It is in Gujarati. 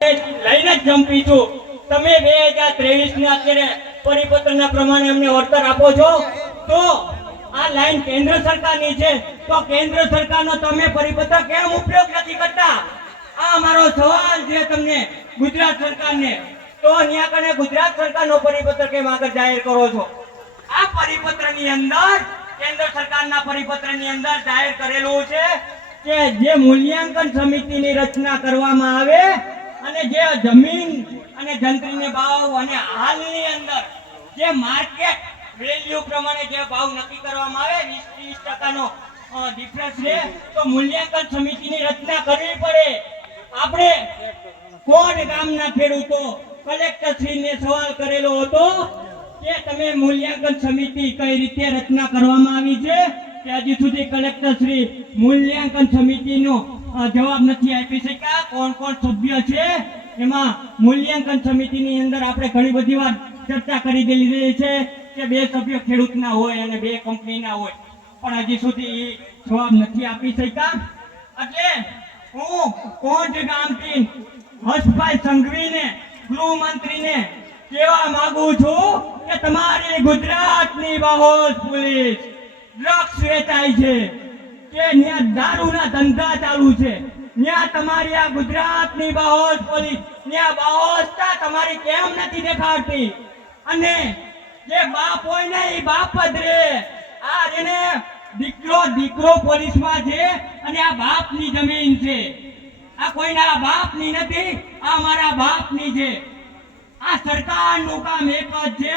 લઈને જ જંપી છું. તમે 2023 ના અત્યારે પરિપત્રના પ્રમાણે અમને વળતર આપો છો, તો આ લાઈન કેન્દ્ર સરકારની છે, તો કેન્દ્ર સરકારનો તમે પરિપત્ર કેમ ઉપયોગ નથી કરતા? આ મારો સવાલ છે તમને ગુજરાત સરકારને. તો અહીંયા કને ગુજરાત સરકારનો પરિપત્ર કેમ આગળ જાહેર કરો છો? આ પરિપત્રની અંદર કેન્દ્ર સરકારના પરિપત્રની અંદર જાહેર કરેલું છે કે જે મૂલ્યાંકન સમિતિની રચના કરવામાં આવે અને જે જમીન અને જંત્રીને ભાવ અને હાલની અંદર જે માર્કેટ વેલ્યુ પ્રમાણે જે ભાવ નક્કી કરવામાં આવે 20-30% ડિફરન્સ છે, તો મૂલ્યાંકન સમિતિની રચના કરવી પડે. આપણે કોણ ગામના ખેડૂતો કલેક્ટરશ્રીને સવાલ કરેલો હતો કે તમે મૂલ્યાંકન સમિતિ કઈ રીતે રચના કરવામાં આવી છે, કે હજી સુધી કલેક્ટરશ્રી મૂલ્યાંકન સમિતિનો જવાબ નથી આપી શક્યા. કોણ કોણ સભ્ય છે એમાં મૂલ્યાંકન સમિતિની અંદર આપણે ઘણી બધી વાર ચર્ચા કરી દીધી છે કે 2 સભ્યો ખેડૂતના હોય અને 2 કંપનીના હોય, પણ હજી સુધી જવાબ નથી આપી શક્યા. એટલે હું કોંજ ગામથી હર્ષભાઈ સંઘવીને ગૃહમંત્રીને કહેવા માંગુ છું કે તમારી ગુજરાતની બાહોશ પોલીસ ડ્રગ્સ વેચાય છે, કે ત્યાં દારૂના ધંધા ચાલુ છે, ત્યાં તમારી આ ગુજરાતની બાહોશ પોલીસ ત્યાં બાહોશતા તમારી કેમ નથી દેખાડતી? અને જે બાપ હોય ને એ બાપ જ રે. આ જેને દીકરો પોલીસમાં છે અને આ બાપની જમીન છે, આ કોઈના બાપની નથી, આ મારા બાપની છે. આ સરકારનું કામ એક જ છે